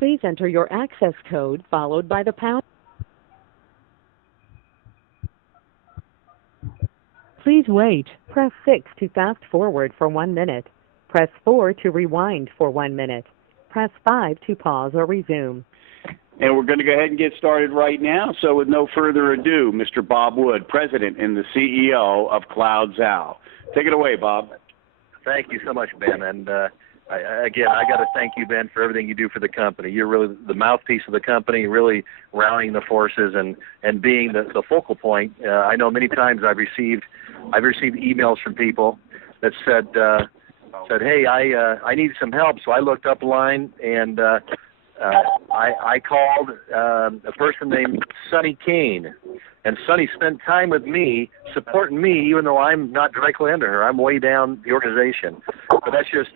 Please enter your access code followed by the pound. Please wait. Press 6 to fast forward for 1 minute. Press 4 to rewind for 1 minute. Press 5 to pause or resume. And we're going to go ahead and get started right now. So with no further ado, Mr. Bob Wood, President and the CEO of Cloud Zow. Take it away, Bob. Thank you so much, Ben. And I got to thank you, Ben, for everything you do for the company. You're really the mouthpiece of the company, really rallying the forces and being the focal point. I know many times I've received emails from people that said, hey, I need some help. So I looked up a line and I called a person named Sonny Kane, and Sonny spent time with me, supporting me, even though I'm not directly under her. I'm way down the organization. But that's just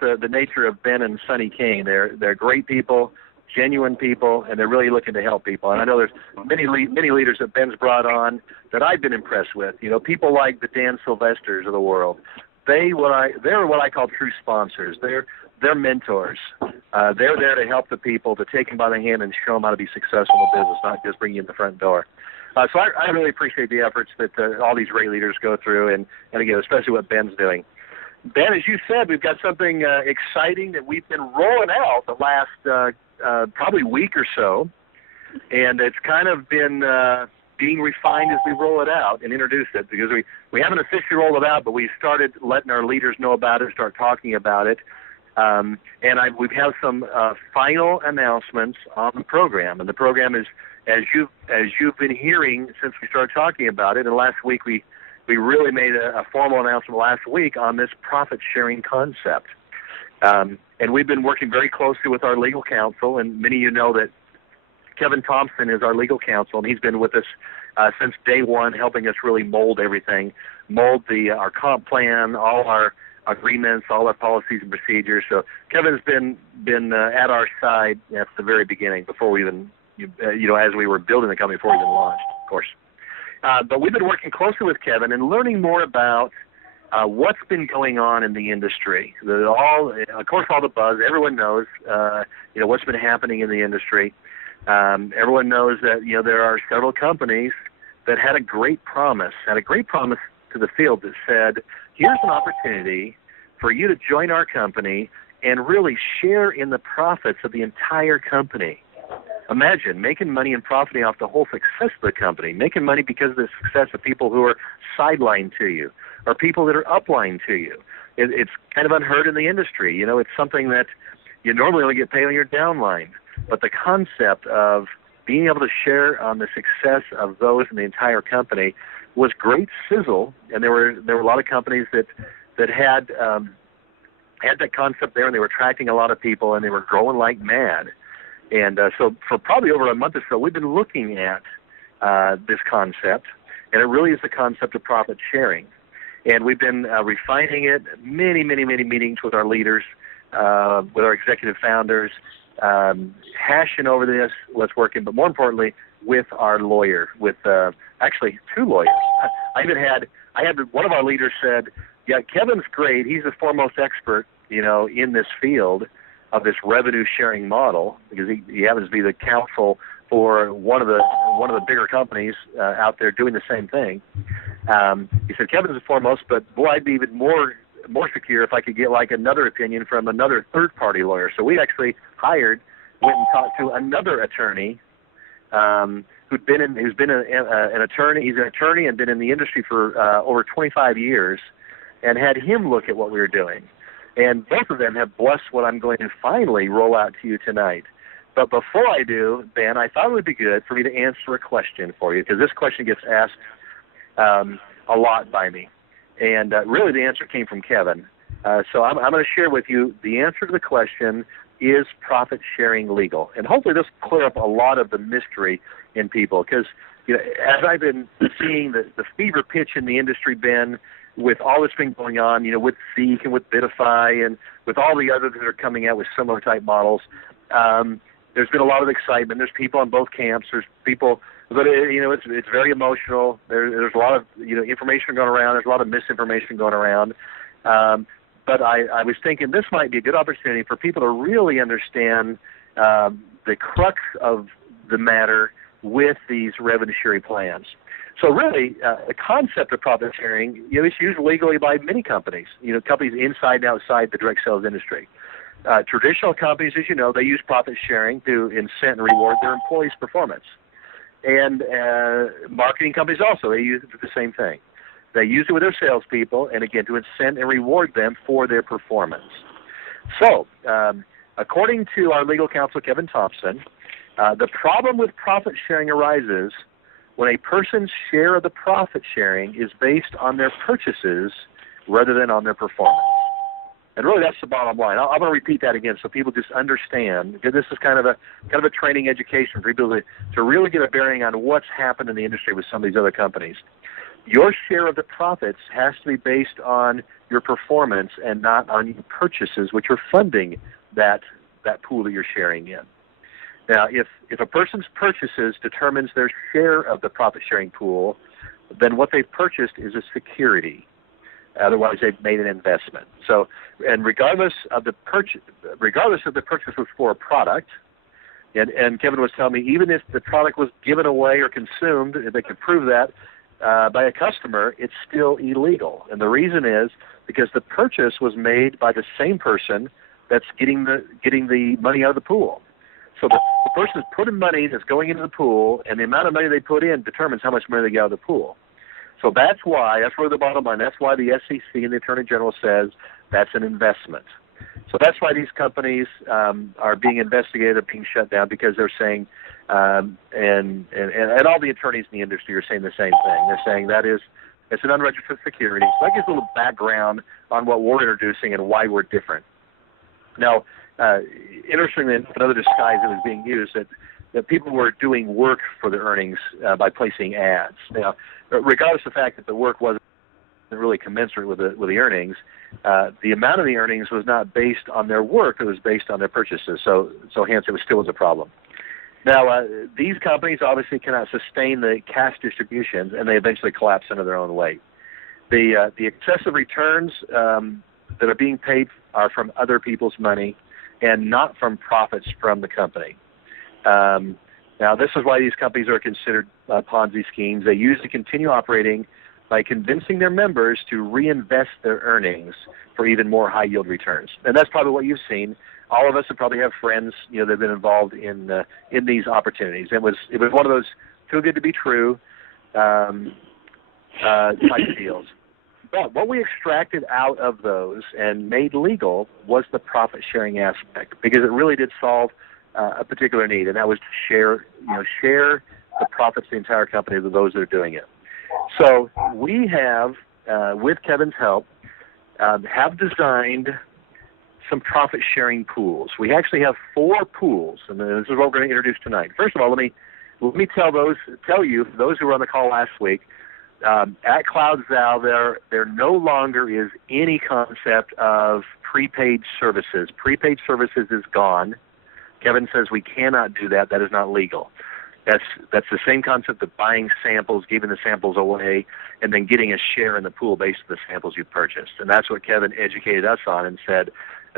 the nature of Ben and Sonny Kane. They're great people, genuine people, and they're really looking to help people. And I know there's many leaders that Ben's brought on that I've been impressed with. You know, people like the Dan Sylvesters of the world. They're what I call true sponsors. They're mentors. They're there to help the people, to take them by the hand and show them how to be successful in business, not just bring you in the front door. So I really appreciate the efforts that all these great leaders go through, and again, especially what Ben's doing. Ben, as you said, we've got something exciting that we've been rolling out the last probably week or so, and it's kind of been being refined as we roll it out and introduce it, because we haven't officially rolled it out, but we started letting our leaders know about it, start talking about it. And we've had some final announcements on the program, and the program is, as you've been hearing since we started talking about it. And last week we really made a formal announcement last week on this profit sharing concept. And we've been working very closely with our legal counsel, and many of you know that Kevin Thompson is our legal counsel, and he's been with us since day one, helping us really mold everything, our comp plan, all our agreements, all our policies and procedures. So Kevin's been at our side at the very beginning, before we even, as we were building the company, before we even launched, of course. But we've been working closely with Kevin and learning more about what's been going on in the industry. Of course, all the buzz. Everyone knows, what's been happening in the industry. Everyone knows that there are several companies that had a great promise to the field that said, here's an opportunity for you to join our company and really share in the profits of the entire company. Imagine making money and profiting off the whole success of the company, making money because of the success of people who are sidelined to you or people that are upline to you. It's kind of unheard in the industry. It's something that you normally only get paid on your downline. But the concept of being able to share on the success of those in the entire company was great sizzle, and there were a lot of companies that had that concept there, and they were attracting a lot of people, and they were growing like mad. And so for probably over a month or so, we've been looking at this concept, and it really is the concept of profit sharing. And we've been refining it, many meetings with our leaders, with our executive founders, hashing over this, what's working, but more importantly, with our lawyer, with actually two lawyers. I had one of our leaders said, yeah, Kevin's great. He's the foremost expert, in this field of this revenue sharing model, because he happens to be the counsel for one of the bigger companies out there doing the same thing. He said, Kevin's the foremost, but boy, I'd be even more secure if I could get like another opinion from another third-party lawyer. So we actually went and talked to another attorney who's been an attorney. He's an attorney and been in the industry for over 25 years, and had him look at what we were doing. And both of them have blessed what I'm going to finally roll out to you tonight. But before I do, Ben, I thought it would be good for me to answer a question for you, because this question gets asked a lot by me. And really the answer came from Kevin. So I'm going to share with you the answer to the question, is profit sharing legal? And hopefully this will clear up a lot of the mystery in people, because as I've been seeing the fever pitch in the industry, Ben, with all that's been going on, with Seek and with Bitify and with all the others that are coming out with similar type models, there's been a lot of excitement. There's people on both camps. There's people, but it's very emotional. There's a lot of information going around. There's a lot of misinformation going around. But I was thinking this might be a good opportunity for people to really understand the crux of the matter with these revenue sharing plans. So really, the concept of profit sharing, is used legally by many companies, companies inside and outside the direct sales industry. Traditional companies, as you know, they use profit sharing to incent and reward their employees' performance. And marketing companies also, they use it for the same thing. They use it with their salespeople, and again, to incent and reward them for their performance. So, according to our legal counsel, Kevin Thompson, the problem with profit sharing arises when a person's share of the profit sharing is based on their purchases rather than on their performance. And really, that's the bottom line. I'm going to repeat that again so people just understand, because this is kind of a training education for people to really get a bearing on what's happened in the industry with some of these other companies. Your share of the profits has to be based on your performance and not on your purchases, which are funding that pool that you're sharing in. Now, if a person's purchases determines their share of the profit-sharing pool, then what they've purchased is a security. Otherwise, they've made an investment. So, and regardless of the purchase was for a product, and Kevin was telling me, even if the product was given away or consumed, if they could prove that by a customer, it's still illegal. And the reason is because the purchase was made by the same person that's getting the money out of the pool. So the person's putting money that's going into the pool, and the amount of money they put in determines how much money they get out of the pool. So that's really the bottom line. That's why the SEC and the Attorney General says that's an investment. So that's why these companies are being investigated, are being shut down, because they're saying, and all the attorneys in the industry are saying the same thing. They're saying it's an unregistered security. So that gives a little background on what we're introducing and why we're different. Now, interestingly, another disguise that was being used, that people were doing work for their earnings by placing ads. Now, regardless of the fact that the work wasn't really commensurate with the earnings, the amount of the earnings was not based on their work; it was based on their purchases. So hence, it still was a problem. Now, these companies obviously cannot sustain the cash distributions, and they eventually collapse under their own weight. The excessive returns that are being paid are from other people's money and not from profits from the company. Now, this is why these companies are considered Ponzi schemes. They usually continue operating by convincing their members to reinvest their earnings for even more high-yield returns. And that's probably what you've seen. All of us would probably have friends, that have been involved in these opportunities. It was one of those too good to be true type of deals. But what we extracted out of those and made legal was the profit-sharing aspect, because it really did solve a particular need, and that was to share the profits of the entire company with those that are doing it. So we have, with Kevin's help, have designed some profit-sharing pools. We actually have 4 pools, and this is what we're going to introduce tonight. First of all, let me tell you, those who were on the call last week, at Cloud Zow, there no longer is any concept of prepaid services. Prepaid services is gone. Kevin says we cannot do that. That is not legal. That's the same concept of buying samples, giving the samples away, and then getting a share in the pool based on the samples you purchased. And that's what Kevin educated us on and said,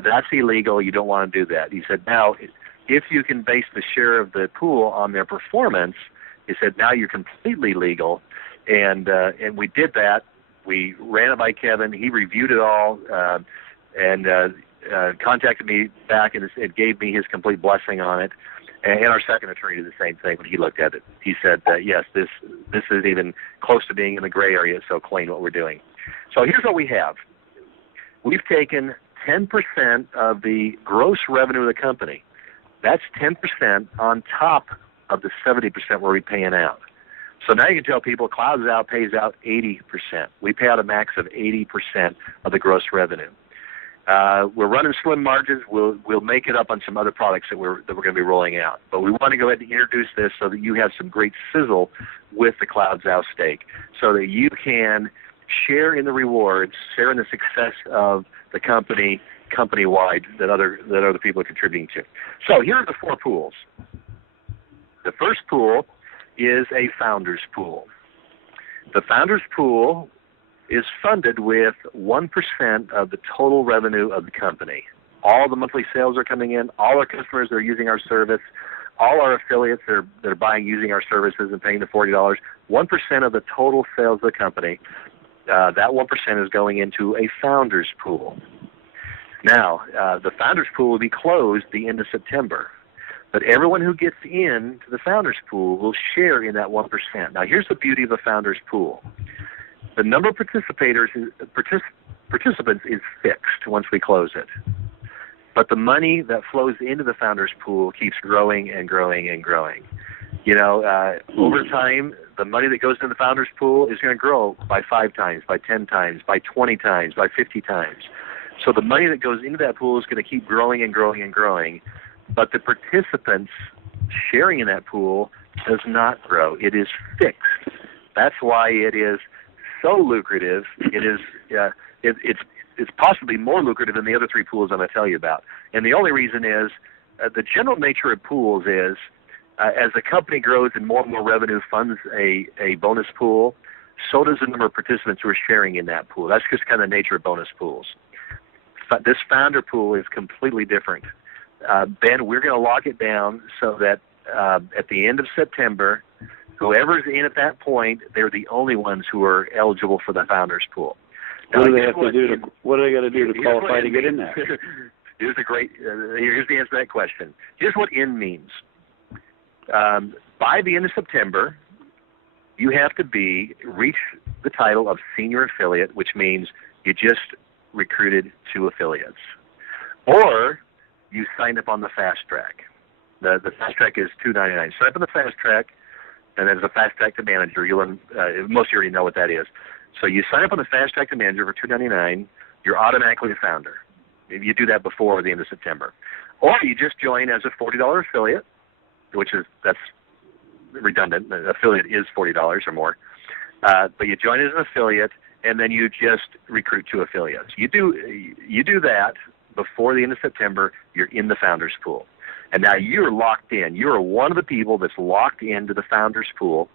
that's illegal. You don't want to do that. He said, now, if you can base the share of the pool on their performance, he said, now you're completely legal. And we did that. We ran it by Kevin. He reviewed it all and contacted me back and gave me his complete blessing on it. And our second attorney did the same thing when he looked at it. He said, yes, this is even close to being in the gray area. It's so clean what we're doing. So here's what we have. We've taken 10% of the gross revenue of the company. That's 10% on top of the 70% we're paying out. So now you can tell people Cloud Zow pays out 80%. We pay out a max of 80% of the gross revenue. We're running slim margins. We'll make it up on some other products that we're going to be rolling out. But we want to go ahead and introduce this so that you have some great sizzle with the Cloud Zow stake, so that you can share in the rewards, share in the success of the company-wide that other people are contributing to. So here are the 4 pools. The first pool is a founder's pool. The founder's pool is funded with 1% of the total revenue of the company. All the monthly sales are coming in. All our customers that are using our service, all our affiliates that are buying using our services and paying the $40. 1% of the total sales of the company, that 1% is going into a founders pool. Now, the founders pool will be closed the end of September. But everyone who gets into the founders pool will share in that 1%. Now, here's the beauty of the founders pool. The number of participants is fixed once we close it. But the money that flows into the founders pool keeps growing and growing and growing. Over time, the money that goes into the founders pool is going to grow by 5 times, by 10 times, by 20 times, by 50 times. So the money that goes into that pool is going to keep growing and growing and growing. But the participants sharing in that pool does not grow. It is fixed. That's why it is so lucrative. It is it's possibly more lucrative than the other 3 pools I'm going to tell you about. And the only reason is the general nature of pools is as the company grows and more revenue funds a bonus pool, so does the number of participants who are sharing in that pool. That's just kind of the nature of bonus pools. But this founder pool is completely different. Ben, we're going to lock it down so that at the end of September, whoever's in at that point, they're the only ones who are eligible for the founders pool. Now, what do they have to do? What do they got to do to qualify to get in there? Here's the answer to that question. Here's what "in" means. By the end of September, you have to reach the title of senior affiliate, which means you just recruited 2 affiliates, or you signed up on the fast track. The fast track is $2.99. Sign up on the fast track, and there's a fast track to manager. Most of you already know what that is. So you sign up on the fast track to manager for $2.99. You're automatically a founder. You do that before the end of September, or you just join as a $40 affiliate, that's redundant. The affiliate is $40 or more, but you join as an affiliate, and then you just recruit 2 affiliates. You do that before the end of September. You're in the founders pool. And now you're locked in. You're one of the people that's locked into the founders pool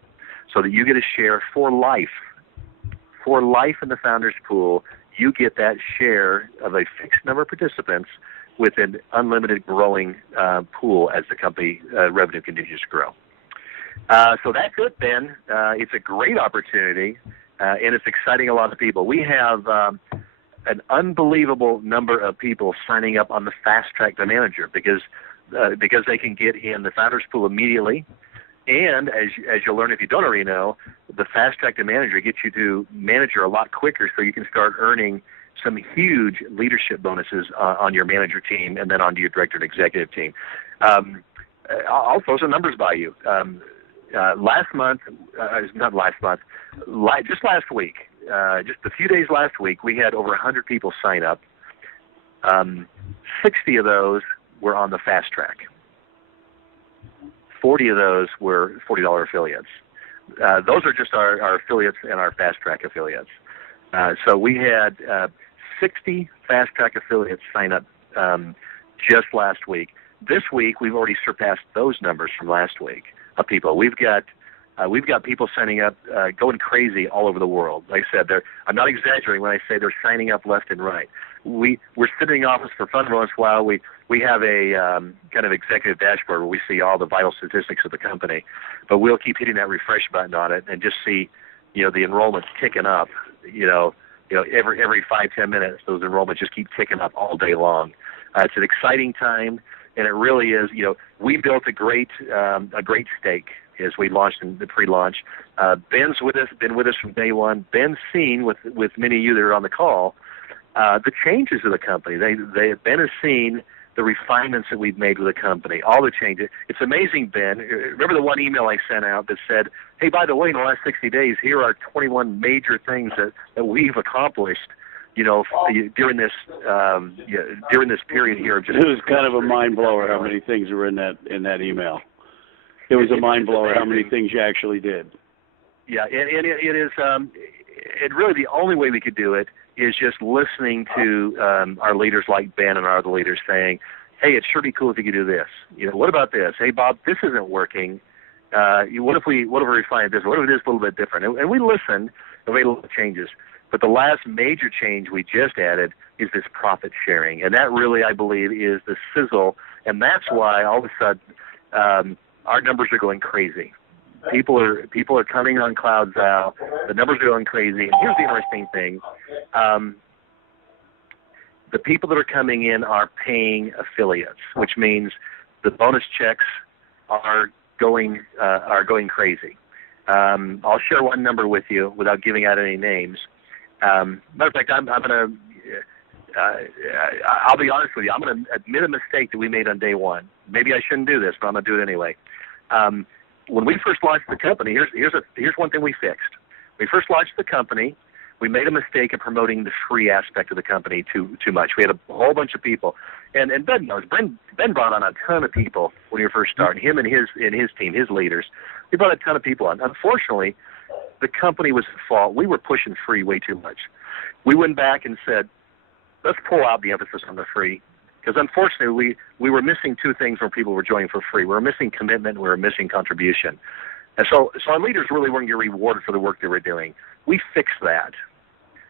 so that you get a share for life. For life in the founders pool, you get that share of a fixed number of participants with an unlimited growing pool as the company revenue continues to grow. So that's it, Ben. It's a great opportunity, and it's exciting a lot of people. We have an unbelievable number of people signing up on the fast track to manager because they can get in the founders pool immediately. And as you'll learn if you don't already know, the fast track to manager gets you to manager a lot quicker, so you can start earning some huge leadership bonuses on your manager team and then onto your director and executive team. I'll throw some numbers by you. Just last week, just a few days last week, we had over 100 people sign up. 60 of those were on the fast track. 40 of those were $40 affiliates. Those are just our affiliates and our fast track affiliates. So we had 60 fast track affiliates sign up just last week. This week, we've already surpassed those numbers from last week of people. We've got people signing up, going crazy all over the world. Like I said, I'm not exaggerating when I say they're signing up left and right. We're sitting in office for fun once in a while. We have a kind of executive dashboard where we see all the vital statistics of the company, but we'll keep hitting that refresh button on it and just see, the enrollments ticking up. Every 5-10 minutes, those enrollments just keep ticking up all day long. It's an exciting time, and it really is. We built a great stake as we launched in the pre-launch. Ben's been with us from day one. Ben's seen with many of you that are on the call the changes of the company. Ben has seen the refinements that we've made with the company, all the changes. It's amazing, Ben. Remember the one email I sent out that said, hey, by the way, in the last 60 days, here are 21 major things that we've accomplished, during this period here. Of just it was kind of a mind blower how many things were in that email. It was a mind blower how many things you actually did. Yeah, and it is. It really the only way we could do it is just listening to our leaders like Ben and our other leaders saying, hey, it sure be cool if you could do this. What about this? Hey, Bob, this isn't working. What if we refine this? What if it is a little bit different? And we listened and made a little changes. But the last major change we just added is this profit sharing, and that really, I believe, is the sizzle, and that's why all of a sudden our numbers are going crazy. People are coming on Cloud Zow. The numbers are going crazy. And here's the interesting thing: the people that are coming in are paying affiliates, which means the bonus checks are going crazy. I'll share one number with you without giving out any names. Matter of fact, I'm going to. I'll be honest with you. I'm going to admit a mistake that we made on day one. Maybe I shouldn't do this, but I'm going to do it anyway. When we first launched the company, here's one thing we fixed. We first launched the company. We made a mistake in promoting the free aspect of the company too much. We had a whole bunch of people, and Ben knows. Ben brought on a ton of people when we were first starting. Him and his team, his leaders. We brought a ton of people on. Unfortunately, the company was at fault. We were pushing free way too much. We went back and said, let's pull out the emphasis on the free. Because unfortunately, we were missing two things when people were joining for free. We were missing commitment. We were missing contribution. And so our leaders really weren't getting rewarded for the work they were doing. We fixed that.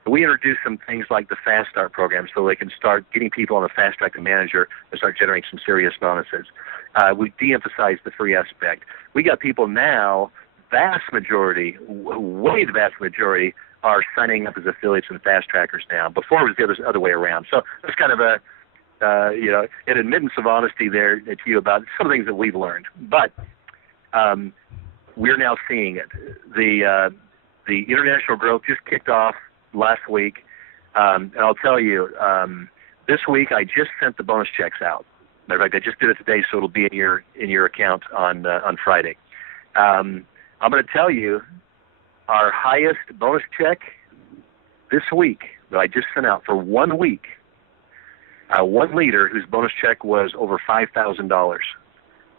We introduced some things like the Fast Start program so they can start getting people on the Fast Track to Manager and start generating some serious bonuses. We de-emphasized the free aspect. We got people now, vast majority, way the vast majority, are signing up as affiliates and Fast Trackers now. Before it was the other way around. So it's kind of a an admittance of honesty there to you about some of the things that we've learned. But we're now seeing it. The international growth just kicked off last week, and I'll tell you, this week I just sent the bonus checks out. Matter of fact, I just did it today, so it'll be in your account on Friday. I'm going to tell you, our highest bonus check this week that I just sent out for 1 week. One leader whose bonus check was over $5,000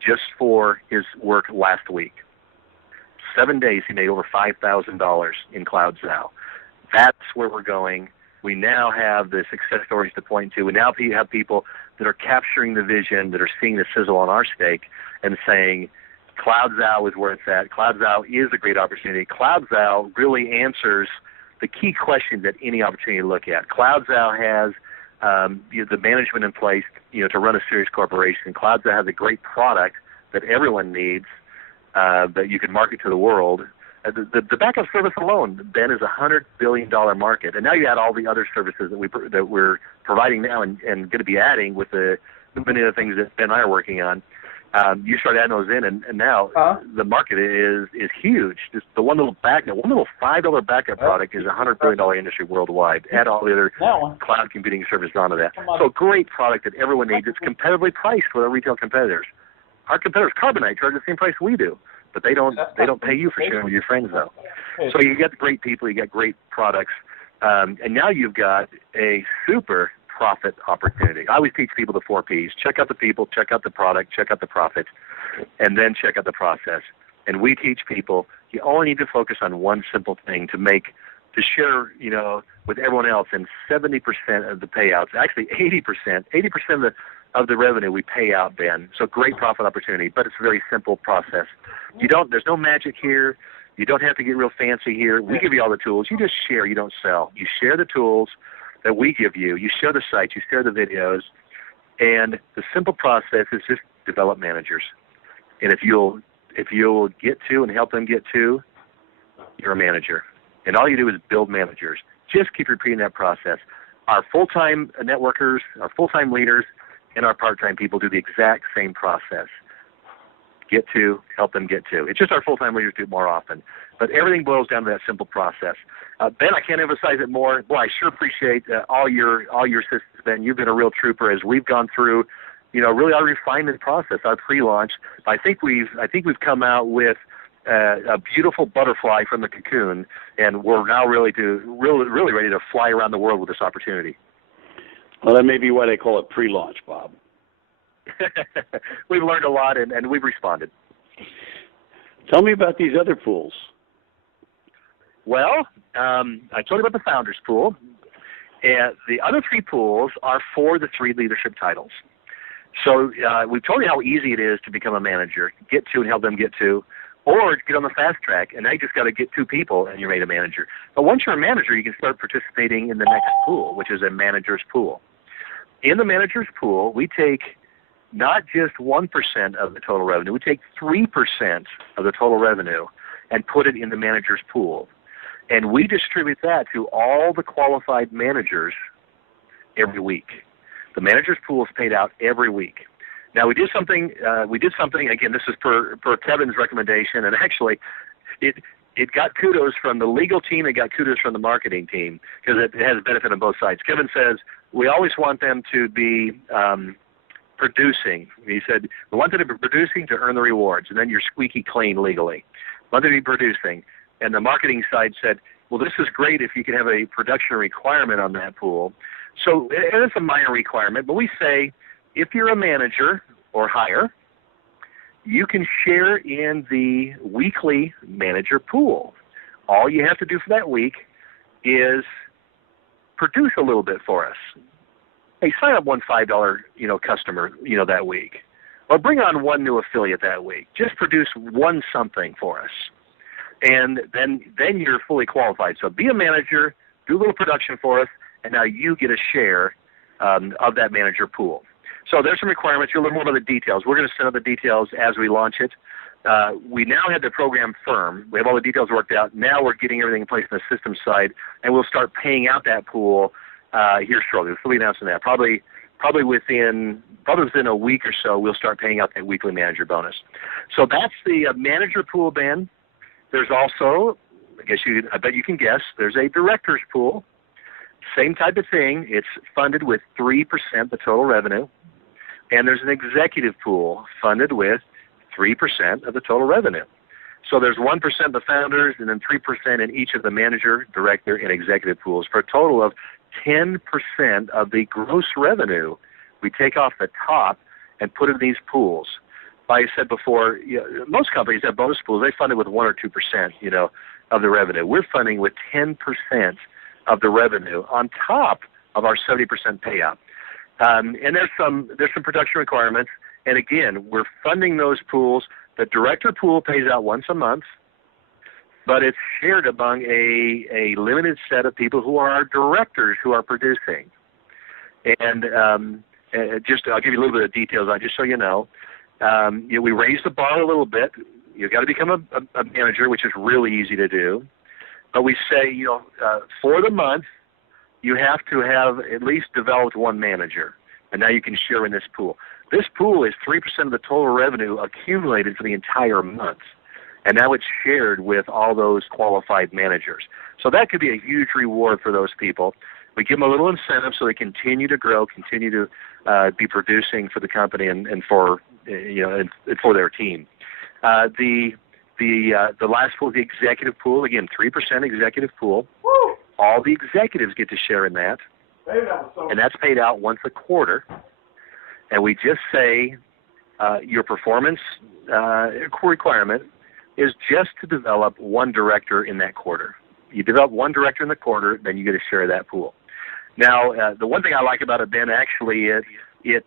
just for his work last week. 7 days he made over $5,000 in Cloud Zow. That's where we're going. We now have the success stories to point to. We now have people that are capturing the vision, that are seeing the sizzle on our steak and saying, Cloud Zow is where it's at. Cloud Zow is a great opportunity. Cloud Zow really answers the key questions that any opportunity to look at. Cloud Zow has the management in place, to run a serious corporation. Cloud Zow has a great product that everyone needs, that you can market to the world. The backup service alone, Ben, is a $100 billion market, and now you add all the other services that we're providing now and going to be adding with the many of the things that Ben and I are working on. You start adding those in, and now the market is huge. Just the one little $5 backup product is a $100 billion industry worldwide. Add all the other cloud computing services onto that. So great product that everyone needs. It's competitively priced with our retail competitors. Our competitors, Carbonite, charge the same price we do, but they don't pay you for sharing with your friends though. So you get great people, you get great products, and now you've got a super profit opportunity. I always teach people the 4 Ps. Check out the people, check out the product, check out the profit, and then check out the process. And we teach people you only need to focus on one simple thing to share, with everyone else. And 70% of the payouts, actually 80% of the revenue we pay out, Ben. So great profit opportunity, but it's a very simple process. There's no magic here. You don't have to get real fancy here. We give you all the tools. You just share. You don't sell. You share the tools that we give you. You share the sites. You share the videos. And the simple process is just develop managers. And if you'll get to and help them get to, you're a manager. And all you do is build managers. Just keep repeating that process. Our full-time networkers, our full-time leaders, and our part-time people do the exact same process. Get to, help them get to. It's just our full-time leaders do it more often. But everything boils down to that simple process. Ben, I can't emphasize it more. Boy, I sure appreciate all your assistance, Ben. You've been a real trooper as we've gone through, really our refinement process, our pre-launch. I think we've come out with a beautiful butterfly from the cocoon, and we're now really ready to fly around the world with this opportunity. Well, that may be why they call it pre-launch, Bob. We've learned a lot, and we've responded. Tell me about these other pools. Well, I told you about the Founders Pool. And the other 3 pools are for the 3 leadership titles. So we've told you how easy it is to become a manager, get to and help them get to. or get on the fast track, and now you just got to get 2 people, and you're made a manager. But once you're a manager, you can start participating in the next pool, which is a manager's pool. In the manager's pool, we take not just 1% of the total revenue, we take 3% of the total revenue and put it in the manager's pool. And we distribute that to all the qualified managers every week. The manager's pool is paid out every week. Now, we did something, again, this is per Kevin's recommendation, and actually it got kudos from the legal team, it got kudos from the marketing team, because it has a benefit on both sides. Kevin says, we always want them to be producing. He said, we want them to be producing to earn the rewards, and then you're squeaky clean legally. We want them to be producing. And the marketing side said, well, this is great if you can have a production requirement on that pool. So it's a minor requirement, but we say, if you're a manager or higher, you can share in the weekly manager pool. All you have to do for that week is produce a little bit for us. Hey, sign up one $5, customer, that week. Or bring on one new affiliate that week. Just produce one something for us. And then you're fully qualified. So be a manager, do a little production for us, and now you get a share of that manager pool. So there's some requirements. You'll learn more about the details. We're going to set up the details as we launch it. We now have the program firm. We have all the details worked out. Now we're getting everything in place on the system side, and we'll start paying out that pool here shortly. We'll be announcing that. Probably within a week or so, we'll start paying out that weekly manager bonus. So that's the manager pool, Ben. There's also, I bet you can guess, there's a director's pool. Same type of thing. It's funded with 3% of the total revenue. And there's an executive pool funded with 3% of the total revenue. So there's 1% of the founders and then 3% in each of the manager, director, and executive pools for a total of 10% of the gross revenue we take off the top and put in these pools. Like I said before, most companies have bonus pools. They fund it with 1 or 2%, of the revenue. We're funding with 10% of the revenue on top of our 70% payout. And there's some production requirements. And again, we're funding those pools. The director pool pays out once a month, but it's shared among a limited set of people who are our directors who are producing. And I'll give you a little bit of details on it, just so you know. We raise the bar a little bit. You've got to become a manager, which is really easy to do. But we say, for the month, you have to have at least developed one manager, and now you can share in this pool. This pool is 3% of the total revenue accumulated for the entire month, and now it's shared with all those qualified managers. So that could be a huge reward for those people. We give them a little incentive so they continue to grow, continue to be producing for the company and for and for their team. The last pool is the executive pool. Again, 3% executive pool. Woo! All the executives get to share in that, and that's paid out once a quarter. And we just say your performance requirement is just to develop one director in that quarter. You develop one director in the quarter, then you get a share of that pool. Now, the one thing I like about it, Ben, actually, it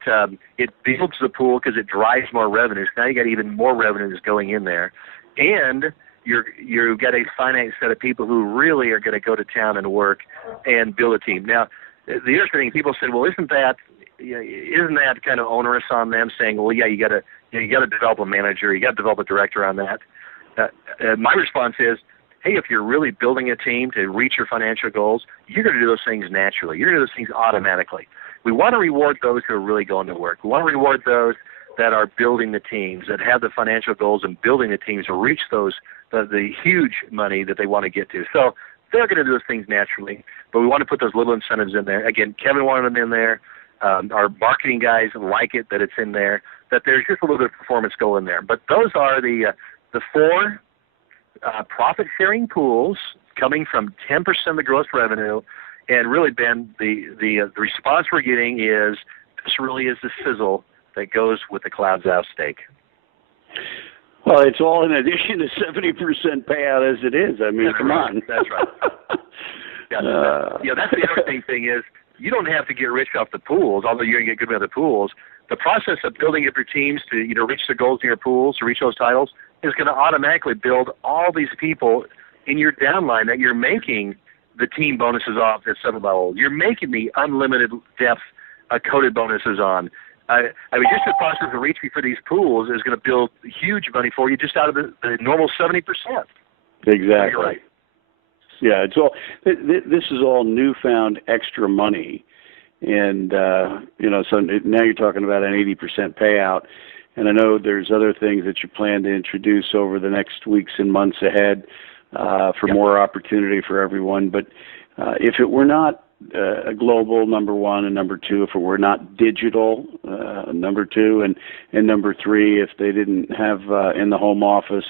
builds the pool because it drives more revenue. So now you got even more revenues going in there, and you've got a finite set of people who really are going to go to town and work and build a team. Now, the interesting thing, people said, well, isn't that kind of onerous on them? Saying, well, yeah, you got to develop a manager, you got to develop a director on that. My response is, hey, if you're really building a team to reach your financial goals, you're going to do those things naturally. You're going to do those things automatically. We want to reward those who are really going to work. We want to reward those that are building the teams, that have the financial goals and building the teams to reach the huge money that they want to get to. So they're going to do those things naturally, but we want to put those little incentives in there. Again, Kevin wanted them in there. Our marketing guys like it that it's in there, that there's just a little bit of performance go in there. But those are the 4 profit-sharing pools coming from 10% of the gross revenue. And really, Ben, the response we're getting is this really is the sizzle that goes with the Cloud Zow steak. Well, it's all in addition to 70% payout as it is. I mean, that's come right. on. That's right. That's the interesting thing is you don't have to get rich off the pools, although you're going to get good with the pools. The process of building up your teams to reach the goals in your pools, to reach those titles, is going to automatically build all these people in your downline that you're making the team bonuses off at 7-level. You're making the unlimited depth coded bonuses on. I mean, just the process of reach for these pools is going to build huge money for you just out of the normal 70%. Exactly. You're right. Yeah, it's all. This is all newfound extra money, and so now you're talking about an 80% payout. And I know there's other things that you plan to introduce over the next weeks and months ahead for more opportunity for everyone. But if it were not a global, number one, and number two, if it were not digital, number two, and number three, if they didn't have in the home office,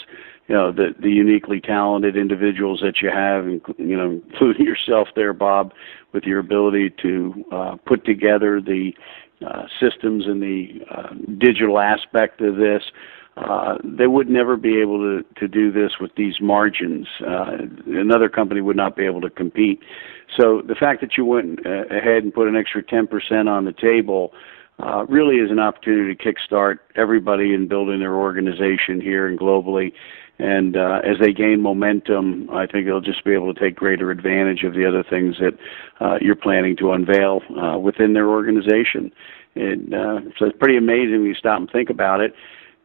the uniquely talented individuals that you have, including yourself there, Bob, with your ability to put together the systems and the digital aspect of this, they would never be able to do this with these margins. Another company would not be able to compete. So the fact that you went ahead and put an extra 10% on the table really is an opportunity to kickstart everybody in building their organization here and globally. And as they gain momentum, I think they'll just be able to take greater advantage of the other things that you're planning to unveil within their organization. And so it's pretty amazing when you stop and think about it.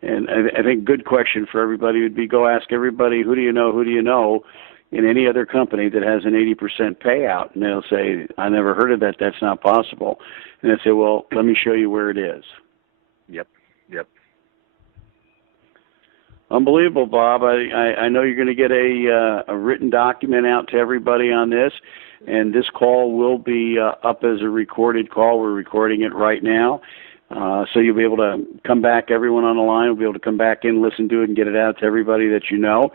And I think a good question for everybody would be go ask everybody, who do you know in any other company that has an 80% payout? And they'll say, I never heard of that. That's not possible. And they say, well, let me show you where it is. Yep. Unbelievable, Bob. I know you're going to get a written document out to everybody on this, and this call will be up as a recorded call. We're recording it right now. So you'll be able to come back, everyone on the line will be able to come back in, listen to it, and get it out to everybody that you know,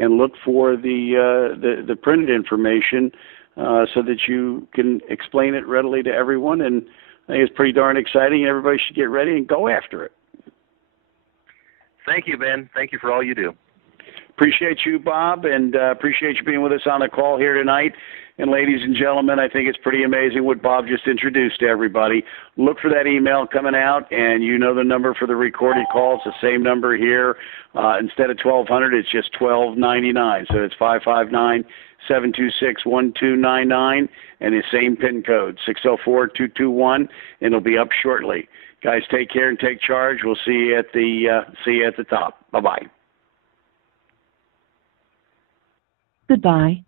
and look for the printed information so that you can explain it readily to everyone. And I think it's pretty darn exciting. Everybody should get ready and go after it. Thank you, Ben. Thank you for all you do. Appreciate you, Bob, and appreciate you being with us on the call here tonight. And ladies and gentlemen, I think it's pretty amazing what Bob just introduced to everybody. Look for that email coming out, and you know the number for the recorded call. It's the same number here. Instead of 1200, it's just 1299. So it's 559-726-1299, and the same PIN code, 604221, and it'll be up shortly. Guys, take care and take charge. We'll see you at the top. Bye-bye. Goodbye.